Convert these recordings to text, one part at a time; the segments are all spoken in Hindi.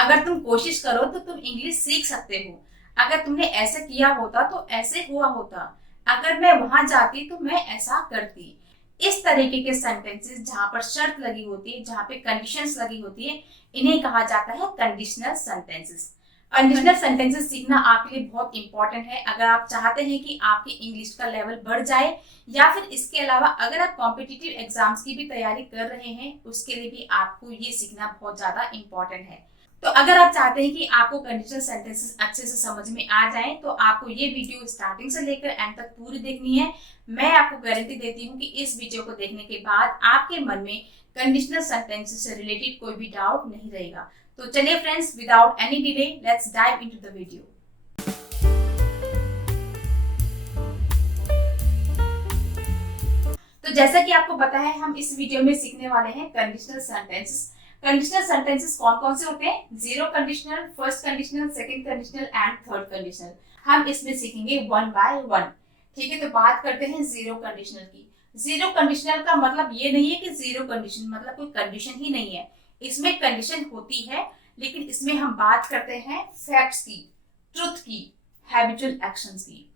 अगर तुम कोशिश करो तो तुम इंग्लिश सीख सकते हो। अगर तुमने ऐसे किया होता तो ऐसे हुआ होता। अगर मैं वहां जाती तो मैं ऐसा करती। इस तरीके के सेंटेंसेस जहां पर शर्त लगी होती है, जहां पे कंडीशंस लगी होती है, इन्हें कहा जाता है कंडीशनल सेंटेंसेस। कंडीशनल सेंटेंसेस सीखना आपके लिए बहुत इंपॉर्टेंट है अगर आप चाहते हैं कि आपकी इंग्लिश का लेवल बढ़ जाए, या फिर इसके अलावा अगर आप कॉम्पिटिटिव एग्जाम्स की भी तैयारी कर रहे हैं उसके लिए भी आपको ये सीखना बहुत ज्यादा इंपॉर्टेंट है। तो अगर आप चाहते हैं कि आपको कंडीशनल सेंटेंसेस अच्छे से समझ में आ जाएं तो आपको ये वीडियो स्टार्टिंग से लेकर एंड तक पूरी देखनी है। मैं आपको गारंटी देती हूँ कि इस वीडियो को देखने के बाद आपके मन में कंडीशनल सेंटेंसेस से रिलेटेड कोई भी डाउट नहीं रहेगा। तो चलिए friends, without any delay let's dive into the video. तो जैसा कि आपको पता है, हम इस वीडियो में सीखने वाले हैं कंडीशनल सेंटेंसेस। कंडीशनल सेंटेंसेस कौन कौन से होते हैं? Zero conditional, first conditional, second conditional and third conditional. हम इसमें सीखेंगे वन बाय वन। ठीक है, तो बात करते हैं जीरो कंडीशनल की। जीरो कंडीशनल का मतलब ये नहीं है कि जीरो कंडीशन मतलब कोई कंडीशन ही नहीं है। इसमें कंडीशन होती है, लेकिन इसमें हम बात करते हैं फैक्ट्स की, ट्रुथ की, हैबिचुअल एक्शंस की।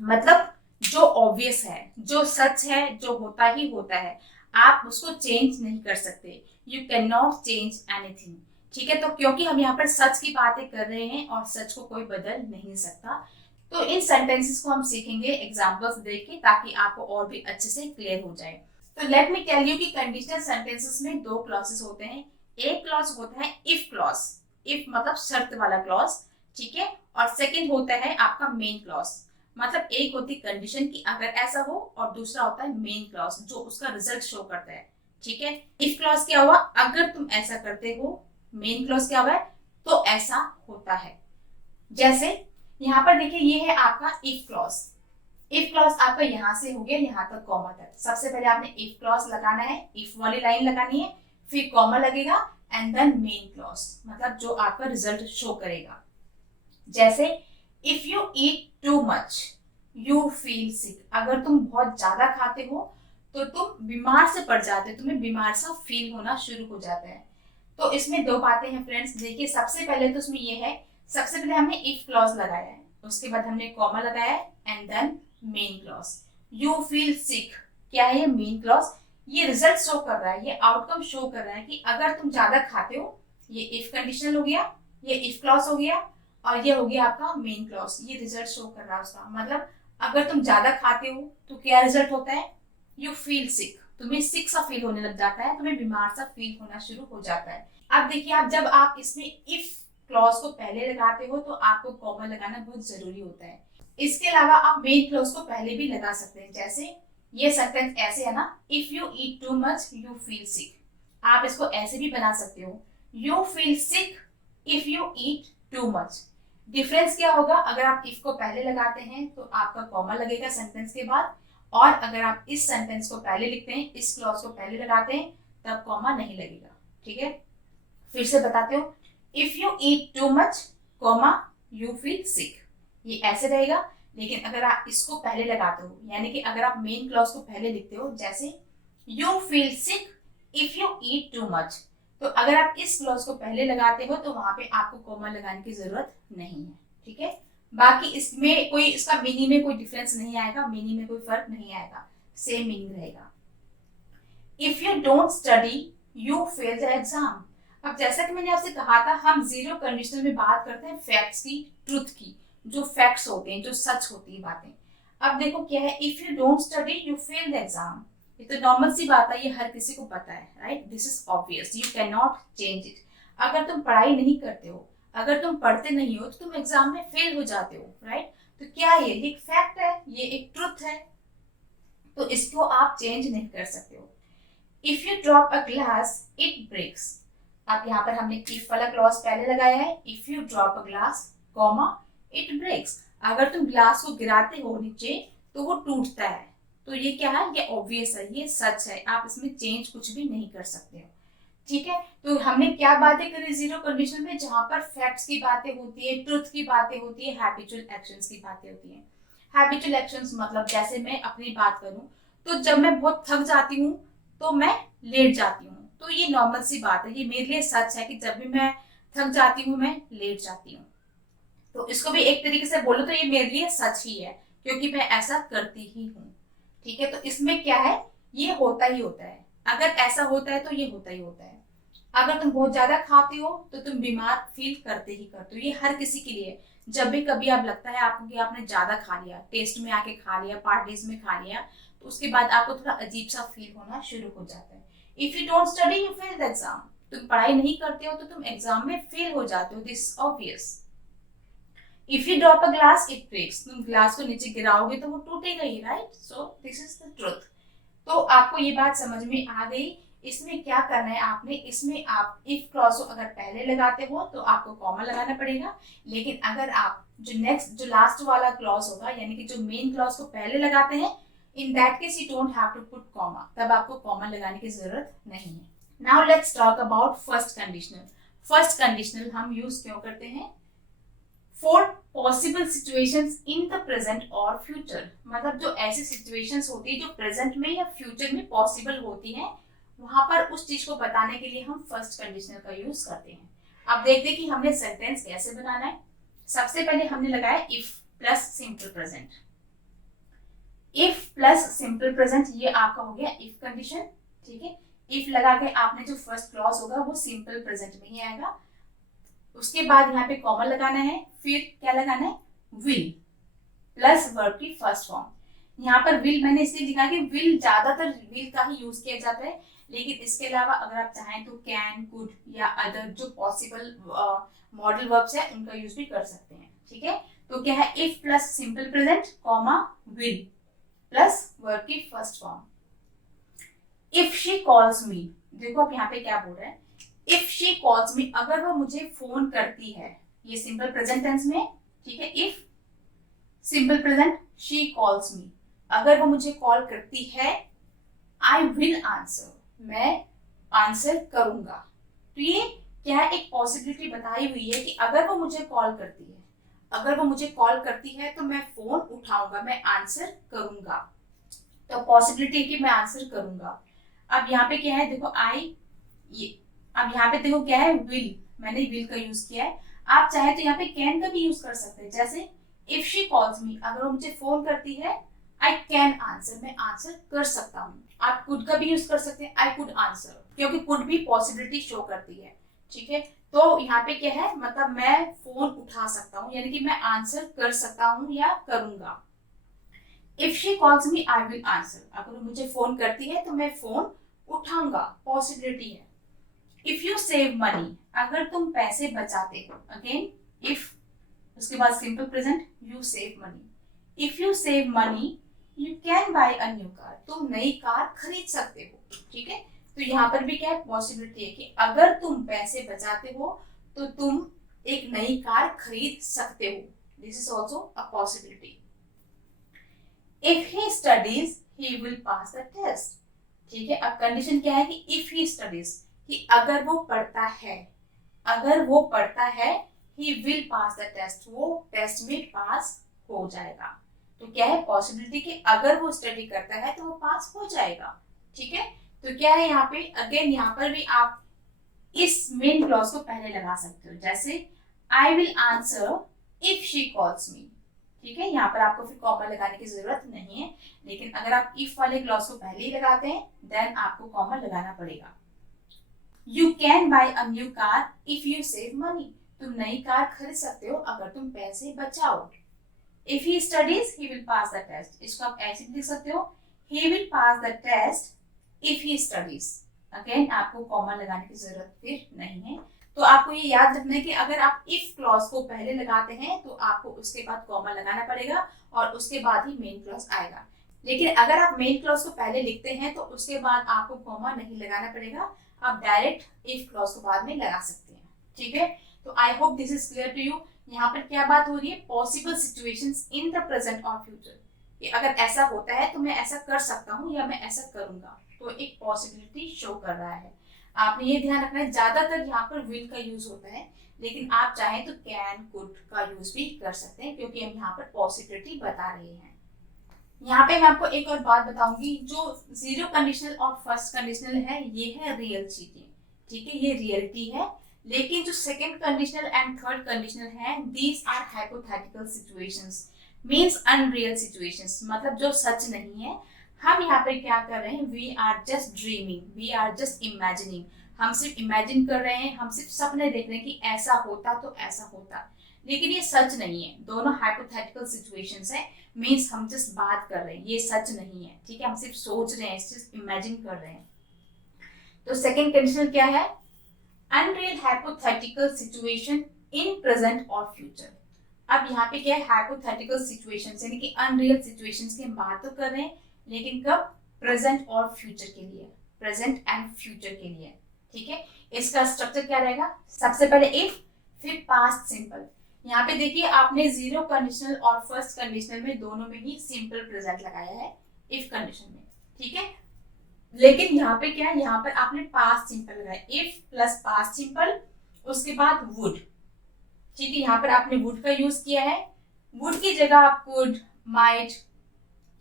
मतलब जो ऑब्वियस है, जो सच है, जो होता ही होता है, आप उसको चेंज नहीं कर सकते। You can not change anything. ठीक है, तो क्योंकि हम यहाँ पर सच की बातें कर रहे हैं और सच को कोई बदल नहीं सकता, तो इन सेंटेंसेस को हम सीखेंगे एग्जांपल्स देख के, ताकि आपको और भी अच्छे से क्लियर हो जाए। तो लेट मी टेल यू कि कंडीशनल सेंटेंसेस में दो क्लॉजेस होते हैं। एक क्लॉज होता है इफ क्लॉज, इफ मतलब शर्त वाला क्लॉज, ठीक है, और सेकंड होता है आपका मेन क्लॉज। मतलब एक होती कंडीशन की अगर ऐसा हो, और दूसरा होता है मेन क्लॉज जो उसका रिजल्ट शो करता है। ठीक है, इफ क्लॉज क्या हुआ? अगर तुम ऐसा करते हो। मेन क्लॉज क्या हुआ है? तो ऐसा होता है। जैसे यहाँ पर देखिए, ये है आपका इफ क्लॉज। इफ क्लॉज आपका यहाँ से हो गया यहाँ तक, कॉमा तक। सबसे पहले आपने इफ क्लॉज लगाना है, इफ वाली लाइन लगानी है, फिर कॉमा लगेगा एंड देन मेन क्लॉज, मतलब जो आपका रिजल्ट शो करेगा। जैसे if you eat too much you feel सिक। अगर तुम बहुत ज्यादा खाते हो तो तुम बीमार से पड़ जाते हो, तुम्हें बीमार सा फील होना शुरू हो जाता है। तो इसमें दो बातें हैं फ्रेंड्स। देखिए, सबसे पहले तो इसमें ये है, सबसे पहले हमने इफ क्लॉज लगाया है, उसके बाद हमने कॉमा लगाया है and then main clause. You feel sick क्या है? ये मेन क्लॉज। ये रिजल्ट शो कर रहा है, ये आउटकम शो कर रहा है कि अगर तुम ज्यादा खाते हो, ये इफ कंडीशनल हो गया, ये इफ क्लॉज हो गया, और ये हो गया आपका मेन क्लॉज। ये रिजल्ट शो कर रहा है उसका। मतलब अगर तुम ज्यादा खाते हो तो क्या रिजल्ट होता है? यू फील सिक, तुम्हें सिक सा फील होने लग जाता है, तुम्हें बीमार सा फील होना शुरू हो जाता है। अब देखिए, आप जब आप इसमें इफ क्लॉज को पहले लगाते हो तो आपको कॉमा लगाना बहुत जरूरी होता है। इसके अलावा आप मेन क्लॉज को पहले भी लगा सकते हैं। जैसे ये सेंटेंस ऐसे है ना, if you eat too much you feel सिक। आप इसको ऐसे भी बना सकते हो, you feel sick if you eat too much. Difference क्या होगा? अगर आप इफ को पहले लगाते हैं तो आपका कॉमा लगेगा सेंटेंस के बाद, और अगर आप इस सेंटेंस को पहले लिखते हैं, इस क्लॉज को पहले लगाते हैं, तब कॉमा नहीं लगेगा। ठीक है, फिर से बताते हो, if you eat too much comma you feel सिक। ये ऐसे रहेगा। लेकिन अगर आप इसको पहले लगाते हो, यानी कि अगर आप मेन क्लॉज को पहले लिखते हो, जैसे you feel sick if you eat too much, तो अगर आप इस क्लॉज को पहले लगाते हो तो वहां पे आपको कॉमा लगाने की जरूरत नहीं है। ठीक है, बाकी इसमें कोई, इसका मीनिंग में कोई डिफरेंस नहीं आएगा, मीनिंग में कोई फर्क नहीं आएगा, सेम मीनिंग रहेगा। If you don't study you fail the exam. अब जैसा कि मैंने आपसे कहा था, हम जीरो कंडीशनल में बात करते हैं फैक्ट्स की, ट्रुथ की, जो फैक्ट्स होते हैं, जो सच होती है बातें। अब देखो क्या है, if you don't study you fail the exam. ये तो नॉर्मल सी बात है, ये हर किसी को पता है, right? This is obvious, you can not change it. अगर तुम पढ़ाई नहीं करते हो, अगर तुम पढ़ते नहीं हो, तो तुम एग्जाम में फेल हो जाते हो, राइट? तो क्या है? ये एक फैक्ट है, ये एक ट्रुथ है, तो इसको आप चेंज नहीं कर सकते हो। If you drop a glass it breaks. अब यहाँ पर हमने इफ वाला क्लॉज पहले लगाया है, if you drop a glass comma it breaks. अगर तुम ग्लास को गिराते हो नीचे तो वो टूटता है। तो ये क्या है? ये ऑब्वियस है, ये सच है, आप इसमें चेंज कुछ भी नहीं कर सकते हो। ठीक है, तो हमने क्या बातें करी जीरो कंडीशन में? जहां पर फैक्ट्स की बातें होती है, ट्रुथ की बातें होती है, हैबिचुअल एक्शंस की बातें होती है। हैबिचुअल एक्शंस मतलब, जैसे मैं अपनी बात करूं तो जब मैं बहुत थक जाती हूँ तो मैं लेट जाती हूँ। तो ये नॉर्मल सी बात है, ये मेरे लिए सच है कि जब भी मैं थक जाती हूँ, मैं लेट जाती हूँ। तो इसको भी एक तरीके से बोलो तो ये मेरे लिए सच ही है, क्योंकि मैं ऐसा करती ही हूँ। ठीक है, तो इसमें क्या है, ये होता ही होता है। अगर ऐसा होता है तो ये होता ही होता है। अगर तुम बहुत ज्यादा खाते हो तो तुम बीमार फील करते ही करते हो, ये हर किसी के लिए। जब भी कभी आप लगता है आपको कि आपने ज्यादा खा लिया, टेस्ट में आके खा लिया, पार्टीज में खा लिया, तो उसके बाद आपको थोड़ा अजीब सा फील होना शुरू हो जाता है। If you don't study you fail the exam. तुम पढ़ाई नहीं करते हो तो तुम एग्जाम में फेल हो जाते हो, this obvious. If you drop a glass it breaks. तुम ग्लास को नीचे गिराओगे तो वो टूटेगा ही, right? So this is the truth. तो आपको ये बात समझ में आ गई। इसमें क्या करना है आपने, इसमें आप इफ क्लॉज को अगर पहले लगाते हो तो आपको कॉमा लगाना पड़ेगा। लेकिन अगर आप जो लास्ट वाला क्लॉज होगा, यानी कि जो मेन क्लॉज को पहले लगाते हैं, in that case you don't have to put comma, तब आपको कॉमा लगाने की जरूरत नहीं है। Now let's talk about first conditional. First conditional हम यूज क्यों करते हैं? For possible situations in the present और फ्यूचर। मतलब जो ऐसी सिचुएशंस होती है जो प्रेजेंट में या फ्यूचर में पॉसिबल होती हैं, वहां पर उस चीज को बताने के लिए हम फर्स्ट कंडीशनल का यूज करते हैं। अब देखते हैं कि हमने सेंटेंस कैसे बनाना है। सबसे पहले हमने लगाया if plus simple present. If plus simple present, ये आपका हो गया इफ कंडीशन। ठीक है, इफ लगा के आपने जो फर्स्ट क्लॉज होगा वो सिंपल प्रेजेंट में ही आएगा। उसके बाद यहाँ पे कॉमा लगाना है, फिर क्या लगाना है, विल प्लस वर्ब की फर्स्ट फॉर्म। यहाँ पर विल मैंने इसलिए लिखा कि विल ज्यादातर विल का ही यूज किया जाता है, लेकिन इसके अलावा अगर आप चाहें तो कैन, कुड या अदर जो पॉसिबल मॉडल वर्ब्स है उनका यूज भी कर सकते हैं। ठीक है, तो क्या है, if plus simple present comma will plus verb की first form. If she calls me, देखो अब यहाँ पे क्या बोल रहा है, इफ शी कॉल्स मी, अगर वो मुझे फोन करती है, ये सिंपल प्रेजेंट टेंस में। ठीक है, if simple present she calls मी, अगर वो मुझे कॉल करती है, आई विल आंसर, मैं आंसर करूंगा। तो ये क्या है, एक पॉसिबिलिटी बताई हुई है कि अगर वो मुझे कॉल करती है, अगर वो मुझे कॉल करती है तो मैं फोन उठाऊंगा, मैं आंसर करूंगा। तो पॉसिबिलिटी है कि मैं आंसर करूंगा। अब यहाँ पे क्या है, देखो अब यहाँ पे देखो क्या है, विल, मैंने विल का यूज किया है। आप चाहे तो यहाँ पे कैन का भी यूज कर सकते हैं, जैसे इफ शी कॉल्स मी, अगर वो मुझे फोन करती है, आई कैन आंसर, मैं आंसर कर सकता हूँ। आप कुड का भी यूज कर सकते हैं, आई कुड आंसर, क्योंकि कुड भी पॉसिबिलिटी शो करती है। ठीक है, तो यहाँ पे क्या है, मतलब मैं फोन उठा सकता हूँ, यानी कि मैं आंसर कर सकता हूँ या करूंगा। If she calls me I will answer, अगर मुझे फोन करती है तो मैं फोन उठाऊंगा, पॉसिबिलिटी है। इफ यू सेव मनी, अगर तुम पैसे बचाते हो, अगेन इफ, उसके बाद simple present, you save money. If you save money you can buy a new car, तुम नई कार खरीद सकते हो। ठीक है, तो यहाँ पर भी क्या है, पॉसिबिलिटी है कि अगर तुम पैसे बचाते हो तो तुम एक नई कार खरीद सकते हो, this is also a possibility. If he studies he will pass the test. ठीक है, अब कंडीशन क्या है कि इफ ही स्टडीज, कि अगर वो पढ़ता है, अगर वो पढ़ता है, he will pass the test, वो टेस्ट में पास हो जाएगा। तो क्या है, पॉसिबिलिटी कि अगर वो स्टडी करता है तो वो पास हो जाएगा। ठीक है, तो क्या है यहाँ पे, अगेन यहाँ पर भी आप इस मेन क्लॉज को पहले लगा सकते हो, जैसे I will answer if she calls मी। ठीक है, यहाँ पर आपको फिर कॉमा लगाने की जरूरत नहीं है, लेकिन अगर आप इफ वाले क्लॉज को पहले ही लगाते हैं देन आपको कॉमा लगाना पड़ेगा। You can buy a new car if you save money, तुम नई कार खरीद सकते हो अगर तुम पैसे बचाओ। If he studies he will pass the test, इसको आप ऐसे भी लिख सकते हो, he will pass the test if he studies. Again आपको कॉमा लगाने की जरूरत फिर नहीं है। तो आपको ये याद रखना है कि अगर आप इफ क्लॉज को पहले लगाते हैं तो आपको उसके बाद कॉमा लगाना पड़ेगा और उसके बाद ही मेन क्लॉज आएगा। लेकिन अगर आप मेन क्लॉज को पहले लिखते हैं तो उसके बाद आपको कॉमा नहीं लगाना पड़ेगा, आप डायरेक्ट इफ क्लॉज को बाद में लगा सकते हैं। ठीक है, तो I hope this is clear to you. यहाँ पर क्या बात हो रही है, possible situations in the present और फ्यूचर, कि अगर ऐसा होता है तो मैं ऐसा कर सकता हूँ या मैं ऐसा करूंगा, तो एक पॉसिबिलिटी शो कर रहा है। आपने ये ध्यान रखना है, ज्यादातर यहाँ पर विल का यूज होता है, लेकिन आप चाहें तो कैन, कुड का यूज भी कर सकते हैं, क्योंकि हम यहाँ पर पॉसिबिलिटी बता रहे हैं। यहाँ पे मैं आपको एक और बात बताऊंगी, जो जीरो कंडीशनल और फर्स्ट कंडीशनल है, ये है रियल चीजें। ठीक है, ये रियलिटी है, लेकिन जो second conditional and third conditional है, these are hypothetical situations, means unreal situations, मतलब जो सच नहीं है। हम यहाँ पे क्या कर रहे हैं, we are just dreaming, we are just imagining, हम सिर्फ इमेजिन कर रहे हैं, हम सिर्फ सपने देख रहे हैं कि ऐसा होता तो ऐसा होता, लेकिन ये सच नहीं है। दोनों हाइपोथेटिकल सिचुएशंस है, मीन्स हम जस्ट बात कर रहे हैं, ये सच नहीं है, ठीक है, हम सिर्फ सोच रहे हैं, सिर्फ इमेजिन कर रहे हैं। तो सेकेंड कंडीशन क्या है, unreal hypothetical situation in present और फ्यूचर। अब यहाँ पे क्या है, हाइपोथेटिकल सिचुएशंस यानी कि अनरियल सिचुएशंस की हम बात तो कर रहे हैं, लेकिन कब, प्रेजेंट और फ्यूचर के लिए, प्रेजेंट एंड फ्यूचर के लिए, ठीक है। इसका स्ट्रक्चर क्या रहेगा, सबसे पहले इफ, फिर पास्ट सिंपल। यहाँ पे देखिए आपने जीरो कंडीशनल और फर्स्ट कंडीशनल में दोनों में ही सिंपल प्रेजेंट लगाया है इफ कंडीशन में, ठीक है। लेकिन यहाँ पे क्या है, यहाँ पर आपने पास्ट सिंपल लगाया, इफ प्लस पास्ट सिंपल, उसके बाद वुड, ठीक है। यहाँ पर आपने वुड का यूज किया है, वुड की जगह आप कुड, माइट,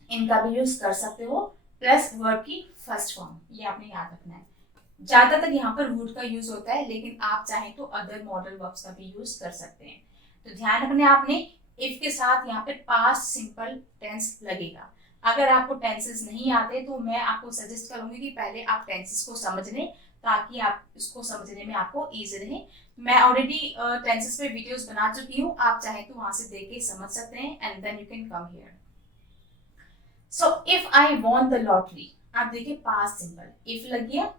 इनका भी यूज कर सकते हो, प्लस वर्ब की फर्स्ट फॉर्म, ये आपने याद रखना है। ज्यादातर यहाँ पर वुड का यूज होता है, लेकिन आप चाहें तो अदर मॉडल वर्ब्स का भी यूज कर सकते हैं। तो ध्यान रखना है आपने, इफ के साथ यहाँ पे पास्ट सिंपल टेंस लगेगा। अगर आपको टेंसेस नहीं आते तो मैं आपको सजेस्ट करूंगी कि पहले आप टेंसेस को समझ लें, ताकि आप इसको समझने में आपको इजी रहे। मैं ऑलरेडी टेंसेस पे वीडियोस बना चुकी हूँ, आप चाहे तो वहां से देख के समझ सकते हैं, and then you can come here. So if I won the lottery, आप देखिए पास्ट सिंपल, इफ लग गया,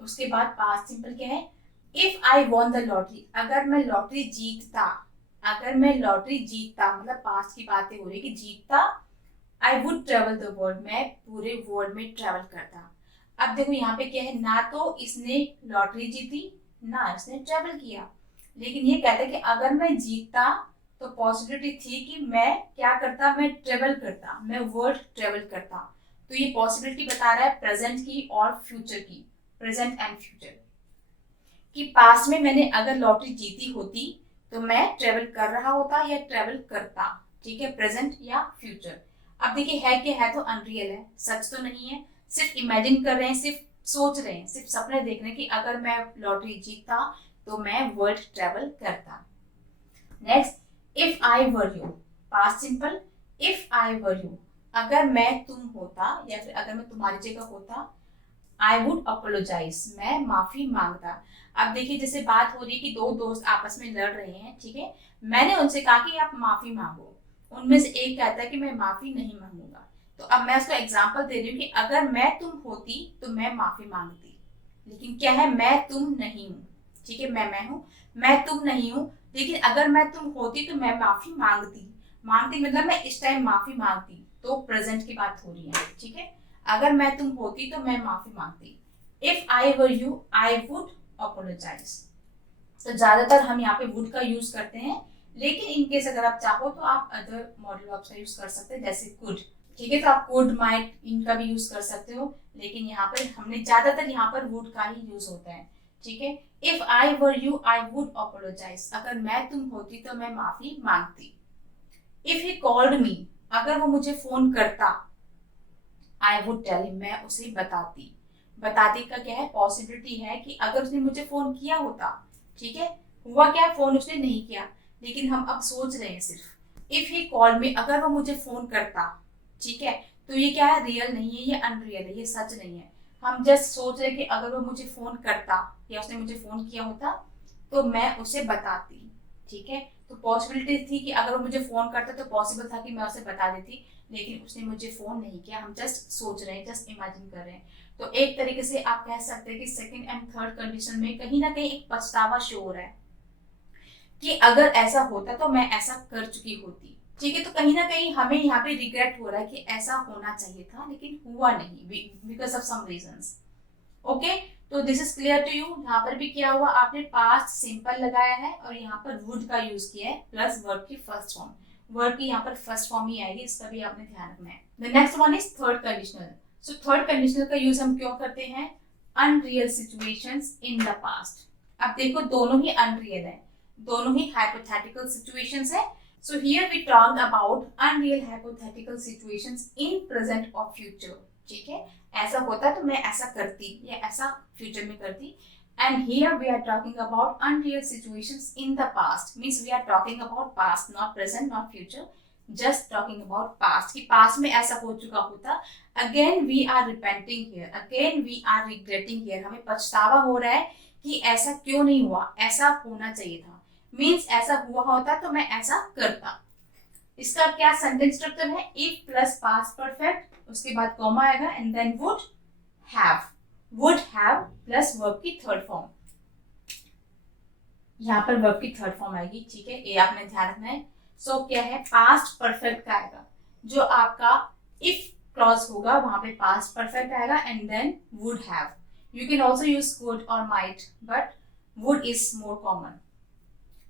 उसके बाद पास्ट सिंपल क्या है, if I won the lottery, अगर मैं लॉटरी जीतता, अगर मैं लॉटरी जीतता, मतलब पास्ट की बातें हो रही कि जीतता, I would travel the world, मैं पूरे वर्ल्ड में ट्रेवल करता। अब देखो यहाँ पे क्या है, ना तो इसने लॉटरी जीती, ना इसने ट्रेवल किया, लेकिन ये कहता है कि अगर मैं जीतता तो पॉसिबिलिटी थी कि मैं क्या करता, मैं ट्रेवल करता, मैं वर्ल्ड ट्रेवल करता। तो ये पॉसिबिलिटी बता रहा है प्रेजेंट की और फ्यूचर की, प्रेजेंट एंड फ्यूचर, कि पास्ट में मैंने अगर लॉटरी जीती होती तो मैं ट्रेवल कर रहा होता या ट्रेवल करता, ठीक है, प्रेजेंट या फ्यूचर। अब देखिए है कि है तो अनरियल है, सच तो नहीं है, सिर्फ इमेजिन कर रहे हैं, सिर्फ सोच रहे हैं, सिर्फ सपने देख रहे हैं कि अगर मैं लॉटरी जीतता तो मैं वर्ल्ड ट्रेवल करता। Next, if I were you, past simple, if I were you, अगर मैं तुम होता या फिर अगर मैं तुम्हारी जगह होता, आई वुड अपोलोजाइज, मैं माफी मांगता। अब देखिए जैसे बात हो रही है कि दो दोस्त आपस में लड़ रहे हैं, ठीक है, मैंने उनसे कहा कि आप माफी मांगो, उनमें से एक कहता है कि मैं माफी नहीं मांगूंगा। तो अब मैं उसको एग्जांपल दे रही हूँ कि अगर मैं तुम होती तो मैं माफी मांगती, लेकिन क्या है, मैं तुम नहीं हूँ, ठीक है, मैं हूँ, मैं तुम नहीं हूँ, लेकिन अगर मैं तुम होती तो मैं माफी मांगती, मांगती मतलब मैं इस टाइम माफी मांगती, तो प्रेजेंट की बात हो रही है, ठीक है। अगर मैं तुम होती तो मैं माफी मांगती, if I were you I would apologise. तो ज्यादातर हम यहाँ पे वुड का यूज करते हैं, लेकिन इनकेस अगर आप चाहो तो आप अदर मॉडल वर्ब्स का यूज कर सकते हैं, जैसे कुड, ठीक है, तो आप कुड, माइट, इनका भी यूज कर सकते हो, लेकिन यहाँ पर हमने ज्यादातर यहाँ पर वुड का ही यूज होता है, ठीक है। If I were you I would apologise, अगर मैं तुम होती तो मैं माफी मांगती। इफ ही कॉल्ड मी, अगर वो मुझे फोन करता, आई वुड टेल हिम, मैं उसे बताती। बताती का क्या है, पॉसिबिलिटी है कि अगर उसने मुझे फोन किया होता, ठीक है, हुआ क्या, फोन उसने नहीं किया, लेकिन हम अब सोच रहे हैं सिर्फ। इफ ही कॉल्ड मी, अगर वो मुझे फोन करता, ठीक है, तो ये क्या है, रियल नहीं है, ये अनरियल है, ये सच नहीं है। हम जस्ट सोच रहे कि अगर वो मुझे फोन करता या उसने मुझे फोन किया होता तो मैं उसे बताती, ठीक है। तो पॉसिबिलिटी थी कि अगर वो मुझे फोन करता तो पॉसिबल था कि मैं उसे बता देती, लेकिन उसने मुझे फोन नहीं किया, हम जस्ट सोच रहे हैं, जस्ट इमेजिन कर रहे हैं। तो एक तरीके से आप कह सकते हैं कि सेकंड एंड थर्ड कंडीशन में कहीं ना कहीं एक पछतावा शो हो रहा है कि अगर ऐसा होता तो मैं ऐसा कर चुकी होती, ठीक है। तो कहीं ना कहीं हमें यहाँ पे रिग्रेट हो रहा है कि ऐसा होना चाहिए था लेकिन हुआ नहीं, because of some reasons. Okay, तो this is clear to you. यहाँ पर भी क्या हुआ, आपने पास्ट सिंपल लगाया है और यहाँ पर वुड का यूज किया है, प्लस वर्ब की फर्स्ट फॉर्म, वर्ब की यहाँ पर फर्स्ट फॉर्म ही आएगी, इसका भी आपने ध्यान रखना है। The next one is third conditional. So third conditional का यूज हम क्यों करते हैं, unreal situations in the past. अब देखो दोनों ही अनरियल है, दोनों ही हाइपोथेटिकल सिचुएशंस है। So here we talked about unreal hypothetical situations in present or future, ठीक है। ऐसा होता तो मैं ऐसा करती या ऐसा फ्यूचर में करती, And here we are talking about unreal situations in the past. Means we are talking about past, not present, not future. Just talking about past. कि past में ऐसा हो चुका होता. Again we are repenting here. Again we are regretting here. हमें पछतावा हो रहा है कि ऐसा क्यों नहीं हुआ, ऐसा होना चाहिए था. Means ऐसा हुआ होता तो मैं ऐसा करता. इसका क्या सेंटेंस स्ट्रक्चर है? If plus past perfect, उसके बाद कॉमा आएगा and then would have plus verb की थर्ड फॉर्म. यहाँ पर वर्ब की थर्ड फॉर्म आएगी. ठीक है, ये आपने ध्यान रखना है. सो क्या है? पास्ट परफेक्ट का आएगा. जो आपका इफ क्लॉज होगा वहां पे पास्ट परफेक्ट आएगा and then would have. You can also use could or might, but would is more common.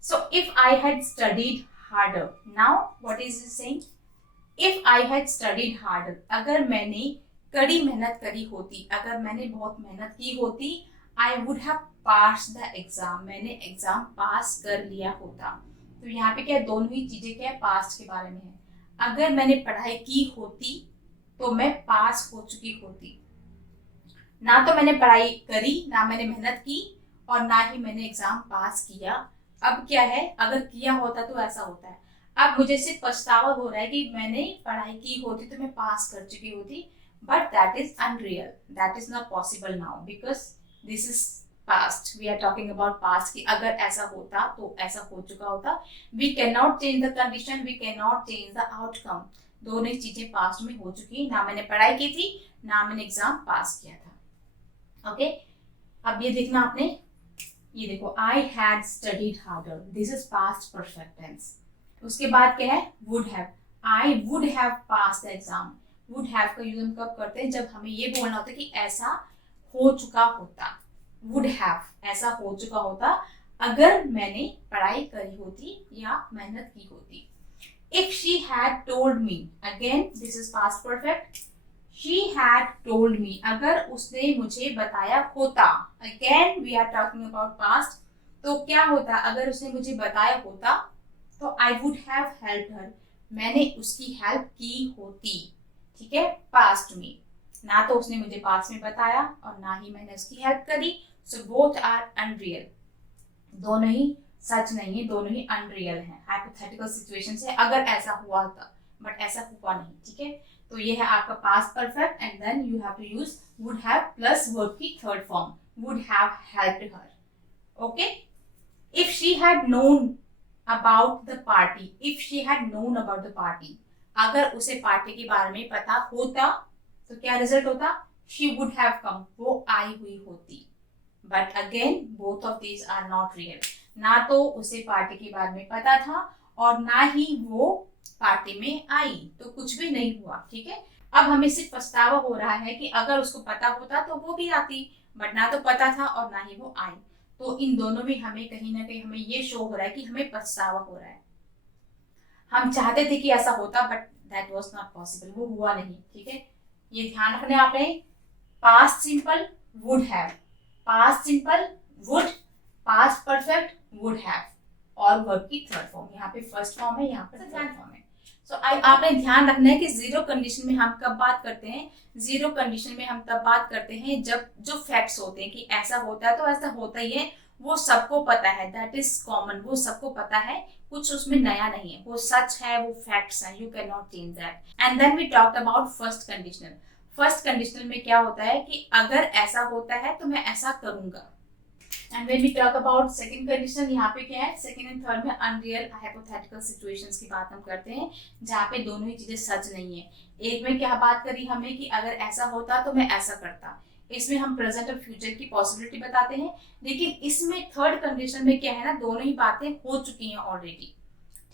So if I had studied harder. Now what is it saying? If I had studied harder, अगर मैंने कड़ी मेहनत करी होती, अगर मैंने बहुत मेहनत की होती, आई would have pass the exam, मैंने एग्जाम पास कर लिया होता. तो यहाँ पे क्या है? दोनों ही चीजें क्या है? पास्ट के बारे में है. अगर मैंने पढ़ाई की होती तो मैं पास हो चुकी होती. ना तो मैंने पढ़ाई करी, ना मैंने मेहनत की, और ना ही मैंने एग्जाम पास किया. अब क्या है? अगर किया होता तो ऐसा होता है. अब मुझे सिर्फ पछतावा हो रहा है कि मैंने पढ़ाई की होती तो मैं पास कर चुकी होती. But that is unreal. That is not possible now because this is past. We are talking about past कि अगर ऐसा होता तो ऐसा हो चुका होता. We cannot change the condition. We cannot change the outcome. दोनों ही चीजें past में हो चुकी. ना मैंने पढ़ाई की थी, ना मैंने एग्जाम पास किया था. ओके, अब ये देखना आपने. ये देखो, I had studied harder. This is past perfect tense. उसके बाद क्या है? Would have. I would have passed the exam. Would have का यूज हम कब करते हैं? जब हमें ये बोलना होता है कि ऐसा हो चुका होता. वुड हैव, ऐसा हो चुका होता अगर मैंने पढ़ाई करी होती या मेहनत की होती. If she had told me, again this is past perfect. She had told me, अगर उसने मुझे बताया होता. Again we are talking about past. तो क्या होता? अगर उसने मुझे बताया होता तो I would have helped her, मैंने उसकी हेल्प की होती. ठीक है, पास्ट में. ना तो उसने मुझे पास्ट में बताया और ना ही मैंने उसकी हेल्प करी. So both are unreal. दोनों ही सच नहीं है, दोनों ही अनरियल हैं. हाइपोथेटिकल सिचुएशन से अगर ऐसा हुआ था, बट ऐसा हुआ नहीं. ठीक है, तो ये है आपका past perfect and then you have to use would have plus verb की third form. Would have helped her. Okay, if she had known about the party. If she had known about the party, अगर उसे पार्टी के बारे में पता होता तो क्या रिजल्ट होता? शी वुड हैव कम, वो आई हुई होती. But again both of these are not real. ना तो उसे पार्टी के बारे में पता था और ना ही वो पार्टी में आई, तो कुछ भी नहीं हुआ. ठीक है, अब हमें सिर्फ पछतावा हो रहा है कि अगर उसको पता होता तो वो भी आती, बट ना तो पता था और ना ही वो आई. तो इन दोनों में हमें कहीं ना कहीं हमें ये शो हो रहा है कि हमें पछतावा हो रहा है. हम चाहते थे कि ऐसा होता but that was not possible, वो हुआ नहीं. ठीक है, ये ध्यान रखना है आपने. Past simple would have, past simple would, past perfect would have और वर्ब की थर्ड फॉर्म. यहाँ पे फर्स्ट फॉर्म है, यहाँ पे थर्ड फॉर्म है. सो आपने ध्यान रखना है कि जीरो कंडीशन में हम कब बात करते हैं? जीरो कंडीशन में हम तब बात करते हैं जब जो फैक्ट्स होते हैं कि ऐसा होता है तो ऐसा होता ही है, वो सबको पता है. दैट इज कॉमन, वो सबको पता है, कुछ उसमें नया नहीं है, वो सच है, वो फैक्ट्स हैं. You can not change that. And then we talked about first conditional. First conditional में क्या होता है कि अगर ऐसा होता है तो मैं ऐसा करूंगा. And when we talk about second conditional, यहाँ पे क्या है? सेकंड एंड थर्ड में अनरियल हाइपोथेटिकल सिचुएशंस की बात हम करते हैं जहाँ पे दोनों ही चीजें सच नहीं है. एक में क्या बात करी हमने कि अगर ऐसा होता तो मैं ऐसा करता. इसमें हम प्रेजेंट और फ्यूचर की पॉसिबिलिटी बताते हैं. लेकिन इसमें थर्ड कंडीशन में क्या है ना, दोनों ही बातें हो चुकी हैं ऑलरेडी.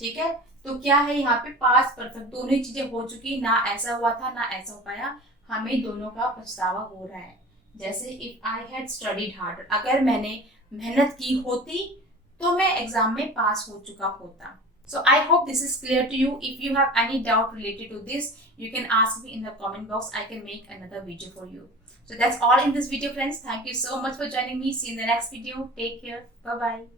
ठीक है, तो क्या है यहाँ पे? पास्ट परफेक्ट, दोनों ही चीजें हो चुकी, ना ऐसा हुआ था ना ऐसा हो पाया. हमें दोनों का पछतावा हो रहा है. जैसे if I had studied harder, अगर मैंने मेहनत की होती तो मैं एग्जाम में पास हो चुका होता. So I hope this is clear to you. If you have any doubt related to this, you can ask me in the comment box. I can make another video for you. So that's all in this video, friends. Thank you so much for joining me. See you in the next video. Take care. Bye bye.